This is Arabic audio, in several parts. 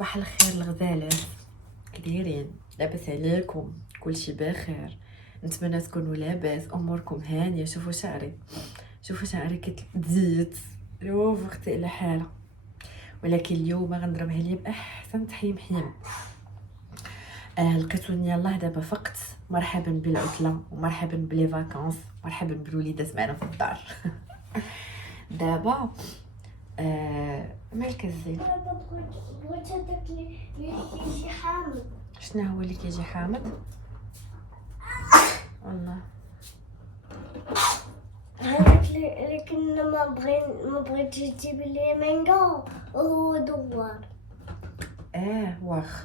صباح الخير الغزالات، كدايرين؟ لاباس عليكم؟ كلشي بخير؟ نتمنى تكونوا لاباس، اموركم هانيه. شوفوا شعري كتزيت وفقتي على حاله، ولكن اليوم غنضربها ليا باحسن تحييم حيم. لقيتوني يلاه دابا فقت. مرحبا بالعطله ومرحبا بلي فاكونس، مرحبا بالوليدات معنا في الدار. دابا مالك الزين؟ بغيت هداك اللي كيجي حامض. شنو هو اللي كيجي حامض؟ والله هذاك اللي كنا ما بغيتش تجيب لي مانجا وهو دوار. واخ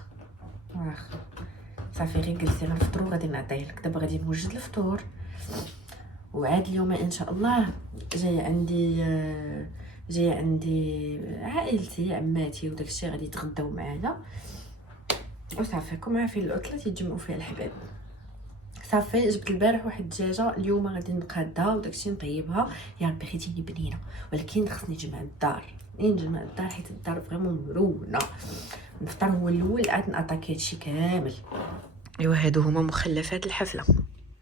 صافي، غير جلسي غنفطرو غادي نعطيه لك. دابا غادي نوجد الفطور، وعاد اليوم ان شاء الله جايه عندي عائلتي، عماتي وداكشي غادي يتغداو معانا. وصافي كون عارفين العطله تيتجمعوا فيها الحباب. صافي جبت البارح واحد الدجاجه، اليوم غادي نقادها وداكشي نطيبها. يا ربي خيتيني بنينه، ولكن خصني نجمع الدار، حيت الدار فريمون مرونه. نفطر هو الاول، عاد ناتاكي هادشي كامل. ايوا هادو هما مخلفات الحفله.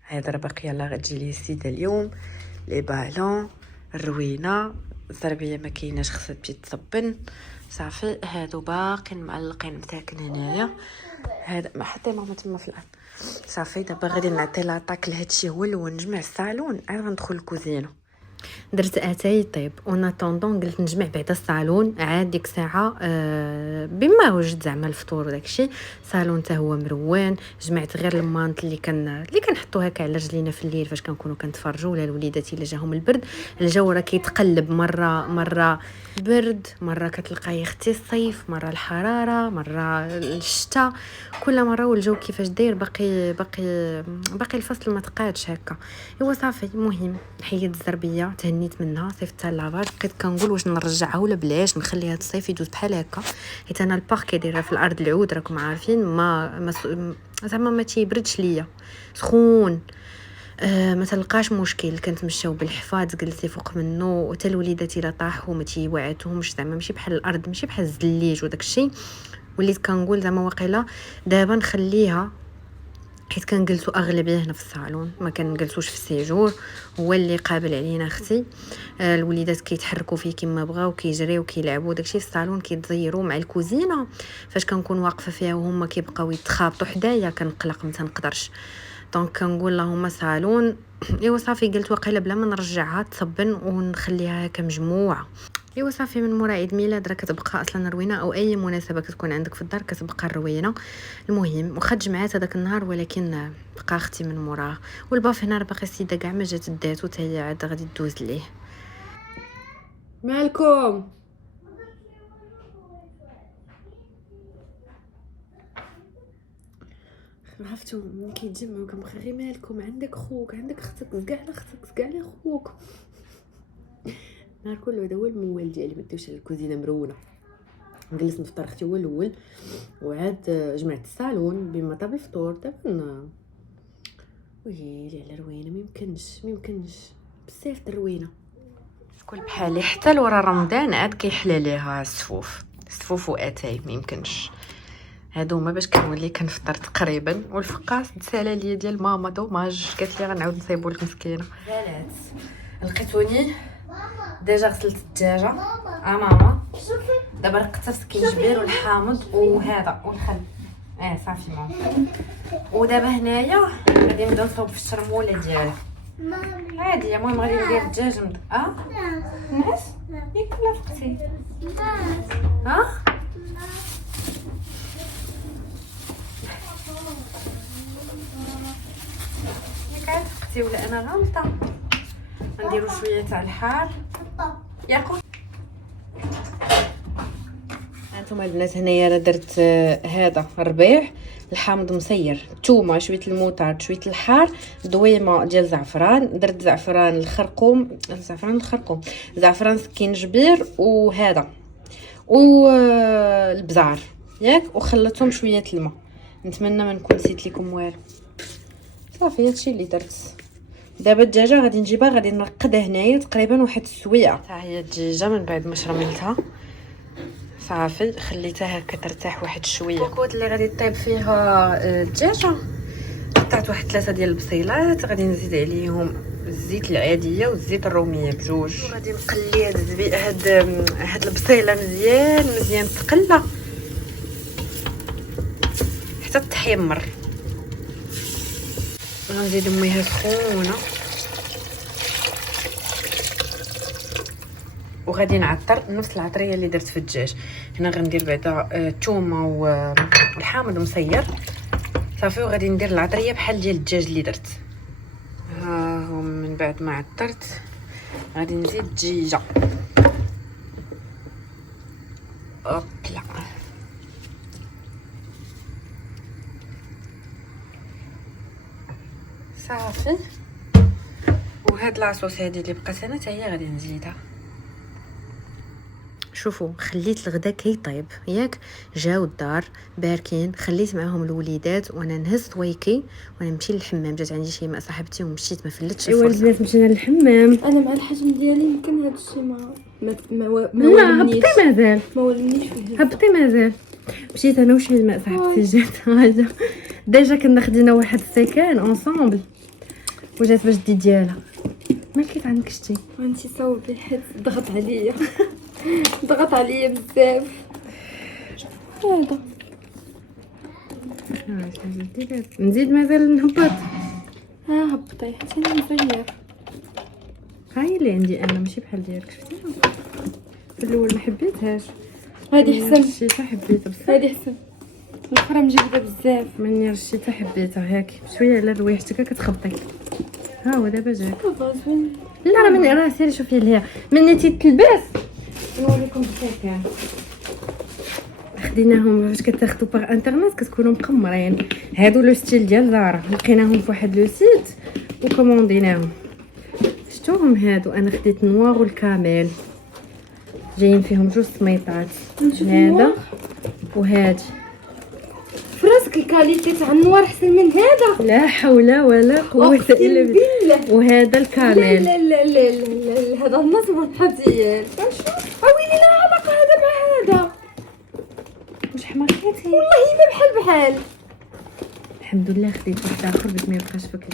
هذا راه باقي يلاه غتجي لي السيده اليوم، لي بالون، الروينه، الزربيه ما كايناش، خصها تمشي تصبن. صافي هادو باقيين معلقين مساكن هنايا. هذا ما حتى ماما تما في الارض. صافي دابا غادي نعطي لاطاك لهادشي هو الاول، نجمع الصالون عاد غندخل الكوزينه. درت اتاي طيب اون اتوندون، قلت نجمع بعدا الصالون عاد ديك الساعه بما وجد زعما الفطور وداكشي. صالون حتى هو مروان، جمعت غير المانط اللي كنحطو هكا على رجلينا في الليل فاش كنكونوا كنتفرجوا، ولا الوليدات الا جاهم البرد. الجو راه كيتقلب، مره برد، مره كتلقاي اختي الصيف، مره الحراره، مره الشتاء، كل مره والجو كيفاش داير. باقي الفصل ما تقادش هكا. ايوا صافي المهم حيدت الزربيه، تهنيت منها، صيفطتها لافاج. بقيت كنقول واش نرجعها ولا بلاش نخليها الصيف يدوز بحال هكا، حيت انا الباركي دايره في الارض العود راكم عارفين، زعما ما تيبردش ليا، سخون. ما تلقاش مشكل. كنتمشاو بالحفاظ، جلسي فوق منه، وتا الوليدات الا طاحوا ما تيوعدهمش، زعما ماشي بحال الارض، ماشي بحال الزليج وداك الشيء. وليت كنقول زعما واقيلا دابا نخليها، حيت كنجلسوا اغلبيه هنا في الصالون، ما كنجلسوش في السيجور. هو اللي قابل علينا اختي. الوليدات كيتحركوا فيه كما بغاو، كيجريو كيلعبوا داكشي في الصالون، كيتزيروا مع الكوزينه. فاش كنكون واقفه فيها وهما كيبقاو يتخابطوا حدايا كنقلق، ما تنقدرش. دونك كنقول اللهم صالون. ايوا صافي قلت واقيلا بلا ما نرجعها تصبن ونخليها كمجموعه. ايوا صافي من مورا عيد ميلاد راه كتبقى اصلا روينه، او اي مناسبه كتكون عندك في الدار كتبقى الروينه. المهم واخا جمعات هذاك النهار، ولكن بقى اختي من موراه. والباف هنا راه باقي السيده كاع ما جات داتو، حتى هي عاد غادي دوز ليه. مالكم؟ عرفتوا ملي كيتجمعوا كنبقى غير مالكم، عندك خوك، عندك اختك، كاع لاختك، كاع لي خوك. نهار كله هذا هو الموال ديالي، ما ديوش الكوزينه مرونه. نجلس نفطر اختي هو الاول، وعاد جمعت الصالون بما طاب الفطور. دابا ويلي على روينه، ميمكنش بزاف د الروينه. شكون بحالي حتى لورا رمضان عاد كيحلى ليها السفوف واتاي، ميمكنش. هادو هما باش كنولي كنفطر تقريبا. والفقاس دساله ليا ديال ماما، دوماج، قالت لي غنعاود نصايبو لك مسكينه. بنات لقيتوني ديجا غسلت الدجاجه. ماما شوفي دابا رقتها في سكينجبير والحامض وهذا والخل. صافي ماما. ودابا هنايا غادي نبداو نصاوب في الشرموله ديالها. مامي عادي. المهم غادي ندير الدجاج نعس ياك لا فقتي. ياك عاد فقتي ولا انا غلطه؟ نديرو شويه تاع الحار ياكل. هانتوما البنات، هنايا راه درت هذا الربيع، الحامض مسير، الثومه، شويه الموطارد، شويه الحار، دويمه ديال زعفران، درت زعفران زعفران سكينجبير وهذا والبزار ياك، وخلطتهم شويه الماء. نتمنى ما نكون نسيت لكم والو. صافي هادشي اللي درت. دابا الدجاجه غادي نجيبها، غادي نرقدها هنايا تقريبا واحد السويعه. ها هي الدجاجه من بعد ما شرملتها. صافي خليتها هكا ترتاح واحد شويه. الكوت اللي غادي طيب فيها الدجاجه، قطعت واحد 3 ديال البصيلات، غادي نزيد عليهم الزيت العاديه والزيت الروميه بجوج، وغادي نقلي هاد البصيله مزيان تقلى حتى تحمر. غنزيد ميها سخونه وغادي نعطر نفس العطريه اللي درت في الدجاج. هنا غندير بعدا الثومه والحامض مصير صافي، وغادي ندير العطريه بحال ديال الدجاج اللي درت. ها هم من بعد ما عطرت غادي نزيد الدجيجه. اوبلا صافي. وهاد لاصوص هادي اللي بقات انا حتى هي غادي نزيدها. شوفوا خليت الغدا كيطيب ياك، جاو الدار باركين، خليت معاهم الوليدات وانا نهزت ويكي وانا نمشي للحمام. جات عندي شيماء صاحبتي ومشيت ما فلتش الفرصه. ايوا البنات مشينا للحمام. انا مع الحجم ديالي يمكن هذا الشيء ما لا هبطي مازال، ما ولنيش فيه، هبطي مازال. مشيت انا وشيماء صاحبتي جات هذا ديجا كنا خدينا واحد السكان اونصومبل وجات باش دي ديالها. ما كيف عندك شتي وانتي صوبي حيت ضغط عليا ضغط عليا بزاف. هذا نزيد مازال نهبط. هبطي حتى نفير. هاي اللي عندي انا ماشي بحال ديالك، شفتيها في الاول ما حبيتهاش. هذه حسن رشيتها حبيتها بصح هذه حسن، الاخرى مجبده بزاف. مني رشيتها حبيتها. هاك شويه على روايحتك كتخبطي. ها هو دابا جاك. لا راه من راه سيري شوفي ليها مني تيتلبس. نوريكم السكان خديناهم فاش كتاخذوا باغ انترنت كتكونوا مقمرين. هادو لو ستيل ديال زارا، لقيناهم في واحد لو سيت وكومونديناهم. شفتوهم هادو؟ انا خديت نوار والكامل، جايين فيهم جوج سميطات، هذا وهاد. فراسك الكاليتي تاع النوار احسن من هذا؟ لا حول ولا قوه الا بالله. وهذا الكامل. لا لا لا لا, لا. هذا الناس مرحبتين. ويلي لا علاقه هذا مع هذا. واش حماقيتي والله ما بحال الحمد لله. خديت واحد اخر باش ما يبقاش فيك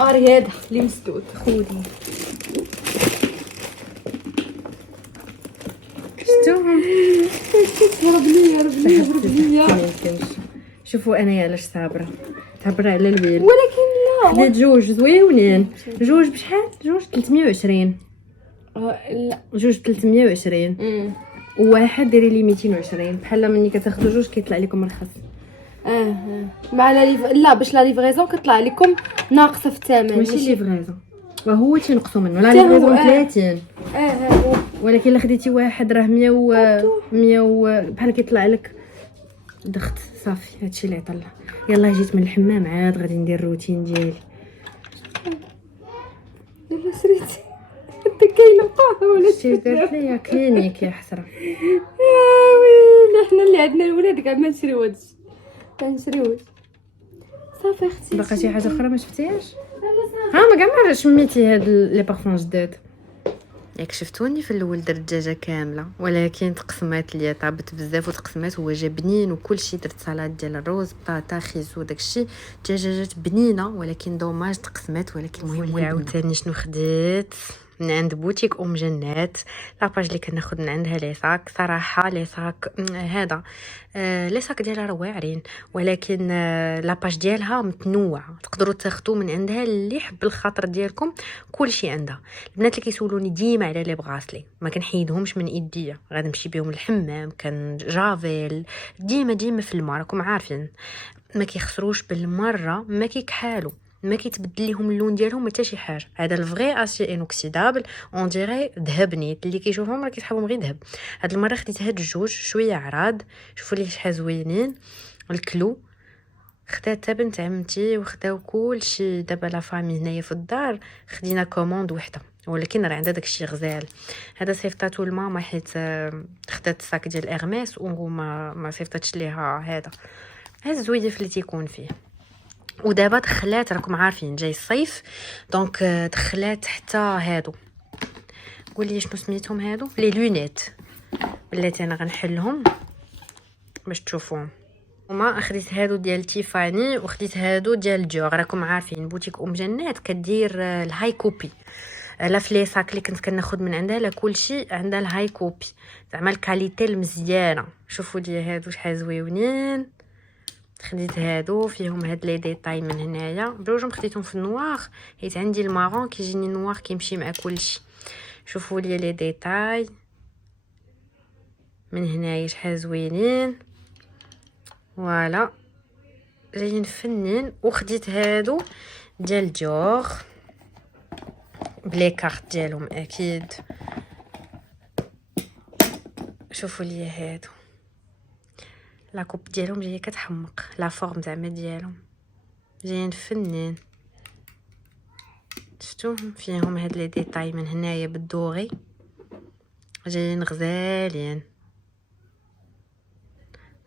اري هذا اللي مسدود. خودي شفتوهم؟ هرب ليا. شوفوا انا علاش صابره على الويل. ولكن لا خديت جوج زويونين. جوج بشحال؟ جوج 320. لا جوج 320 وواحد ديري لي 220. بحال ملي كتاخذوا جوج كيطلع لكم رخص. مع لا باش لا ليفريزون كطلع لكم ناقصه في الثمن. ماشي ليفريزون وهو تينقصوا منه. لا ليفريزون 30. هو ولكن الا خديتي واحد راه 100 بحال كيطلع لك ضغط. صافي هادشي اللي عطله. يلا جيت من الحمام عاد غادي ندير الروتين ديالي. دابا سريتي انت كاينه طاحه ولا شي درت ليا كلينيك يا حسره. يا ويلي حنا اللي عندنا الولاد كاع ما نشريوش صافي اختي. باقا شي حاجه اخرى ما شفتيهاش؟ ها ما كاع ما شميتي هاد لي بارفون جداد ياك؟ شفتوني في الاول درت دجاجه كامله ولكن تقسمات ليا، طابت بزاف وتقسمات. هو جا بنين وكل شيء. درت سلطه ديال الروز بطاطا خيزو داكشي. الدجاجه جات بنينه ولكن دوماج تقسمات. ولكن المهم عاوتاني شنو خديت من عند بوتيك ام جنات، لاباج اللي كناخذ من عندها لي صاك. صراحه لي صاك هذا لي صاك ديالها راه واعرين ولكن لاباج ديالها متنوعه، تقدروا تاخذوا من عندها اللي حب الخاطر ديالكم. كلشي عندها. البنات اللي كيسولوني ديما على لي بغاسلي ما كنحيدهمش من ايديا، غادي نمشي بهم للحمام. كان جافيل ديما في الماء، راكم عارفين ما كيخسروش بالمره، ما كيكحالوا، ما كيتبدل لهم اللون ديالهم حتى شي حاجه. هذا الفغي اسي انوكسيدابل اون ديري ذهب نيت. اللي كيشوفهم راه كيسحبهم غير ذهب. هاد المره خديت هاد الجوج شويه عراض. شوفوا لي شحال زوينين. الكلو خدات حتى بنت عمتي وخداو كلشي. دابا لا فامي هنايا في الدار خدينا كوموند وحده ولكن راه عندها داكشي غزال. هذا صيفطاتو لماما حيت خدات الساك ديال ارميس وما صيفطاتش ليها هذا الزويدف اللي تيكون فيه. ودابا دخلات راكم عارفين جاي الصيف دونك دخلات حتى هادو. قولي شنو سميتهم هادو؟ لي لونيت. بلاتي انا غنحلهم باش تشوفوهم. وما خديت هادو ديال تيفاني وخديت هادو ديال جوغ. راكم عارفين بوتيك جنات كدير الهاي كوبي، لا في لي صاك اللي كنت كناخذ من عندها لا كلشي عندها الهاي كوبي زعما الكاليتي المزيانه. شوفوا لي هادو شحال زويونين. خديت هادو فيهم هاد لي ديتاي من هنايا، بجوجهم خديتهم في النوار حيت عندي المارون كيجيني نوار كيمشي مع كلشي. شوفوا لي لي ديتاي من هنايا شحال زوينين. فوالا جايين فنين. وخديت هادو ديال جوغ بلي كارت ديالهم اكيد. شوفوا لي هادو لا كوب ديالهم جايه كتحمق، لا فورم زعما ديالهم جايين فنين. شفتوا فيهم هاد لي ديتاي من هنايا بالدوغي جايين غزالين.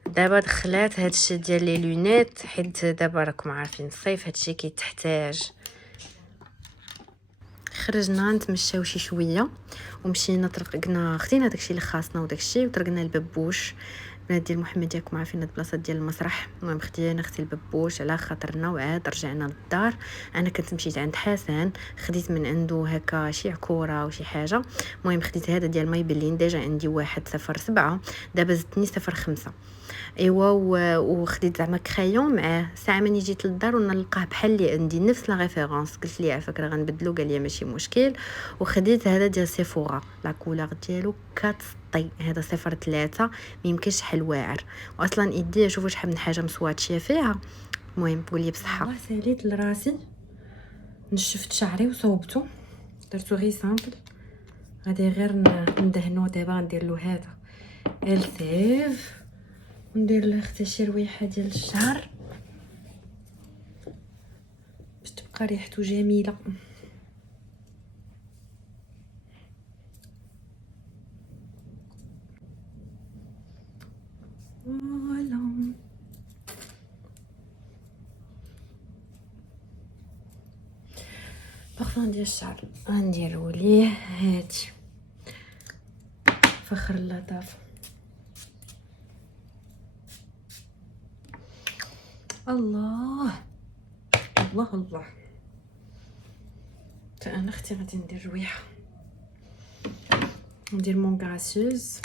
دابا دخلات هادشي ديال لي لونيت حيت دابا راكم عارفين الصيف هادشي كيتحتاج. خرجنا نتمشاو شي شويه ومشينا طرقنا خدينا داكشي اللي خاصنا وداكشي وطرقنا الببوش. بنات ديال محمد ياكم عارفين هاد البلاصه ديال المسرح. المهم خدينا اختي الببوش على خاطرنا وعاد رجعنا للدار. انا كنت مشيت عند حسن خديت من عنده هكا شي عكوره وشي حاجه. المهم خديت هذا ديال مايبلين ديجا عندي 1.07 دابا زدتني 0.5 ايوا. وخديت زعما كرايون معاه. ساعه ملي جيت للدار ونلقاه بحال اللي عندي نفس لا ريفيرونس قلت ليه على فكره غنبدلو، قال لي ماشي مشكل. وخديت هذا ديال سيفورا لا كولور ديالو كتسطي، هذا 0.3 ما يمكنش شحال واعر. واصلا يدي شوفوا شحال من حاجه مسواتشيه فيها. المهم قول لي بصحه. والله ساليت لراسي نشفت شعري وصوبته درتو غير سامبل. غادي غير ندهنو دابا. ندير له هذا السيف وندير له حتى شي رويحه ديال الشعر باش تبقى ريحته جميله. فوالا بارفان ديال الشعر غنديرو ليه هادي فخر اللطافه. الله الله الله. حتى انا اختي غادي ندير رويحه ندير مون غاسيوز.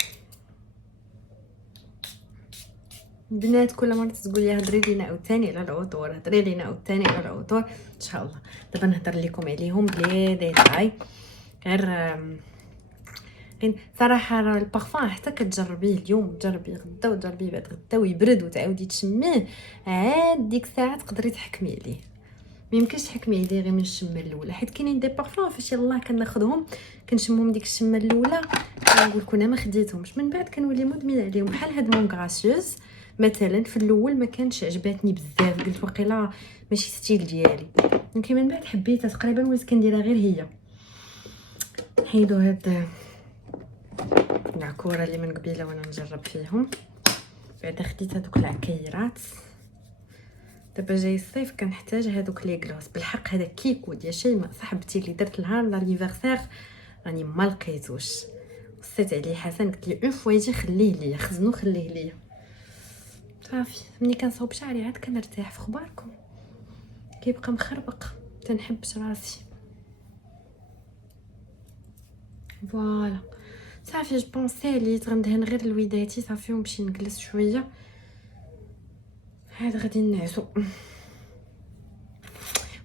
البنات كل مره تقول لي هضري لينا عاوتاني على العطور، هضري لينا عاوتاني على العطور ان شاء الله. دابا نهضر لكم عليهم بلي ديتاي غير صراحه. راه البارفان حتى كتجربيه اليوم تجربيه غدا وتجربيه بعد غدا ويبرد وتعاودي تشميه عاد ديك الساعه تقدري تحكمي عليه. ما يمكنش تحكمي عليه غير من الشمه الاولى حيت كاينين دي بارفان فاش يلاه كناخذهم كنشمهم ديك الشمه الاولى كنقول لكم انا ما خديتهمش من بعد كنولي مدمنه عليهم. بحال هاد مون غراسيوز مثلا في الاول ما كانش عجباتني بزاف، قلت واقيلا ماشي ستيل ديالي، ولكن من بعد حبيتها تقريبا وليت كنديرها غير هي. حيدو هاد العكوره اللي من قبيله وانا نجرب فيهم. بعد خديت هذوك العكيرات. دابا جاي الصيف كنحتاج هذوك لي غلوس. بالحق هذا كيكو ديال شيماء صاحبتي اللي درت لها لانيفرسير راني ما لقيتوش. وصيت عليه حسن قلت لي اون فوا يجي خليه ليا، خزنو خليه ليا. صافي ملي كنصاوب شعري عاد كنرتاح. في اخباركم كيبقى مخربق تنحبش راسي. فوالا صافي جو بونسي ليت غندهن غير الويداتي صافي ونمشي نجلس شويه عاد غادي نعسو.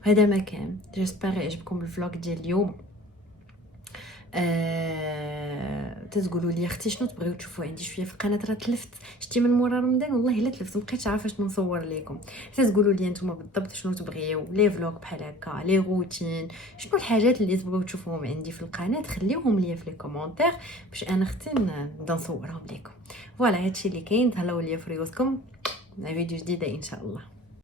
وهذا ما كان. جيسبر يعجبكم الفلوق ديال اليوم. تتقولوا لي اختي شنو تبغيو تشوفوا عندي شويه في القناه. راه تلفت شتي من مورا رمضان والله الا تلفت مابقيتش عارفه شنو نصور لكم. حتى تقولوا لي نتوما بالضبط شنو تبغيو لي فلوق بحال هكا لي روتين شنو الحاجات اللي تبغيو تشوفوهم عندي في القناه خليوهم لي في لي كومونتير باش انا اختي نبدا نصورهم لكم. فوالا هادشي اللي كاين. تهلاو ليا في ريوسكم مع فيديو جديده ان شاء الله.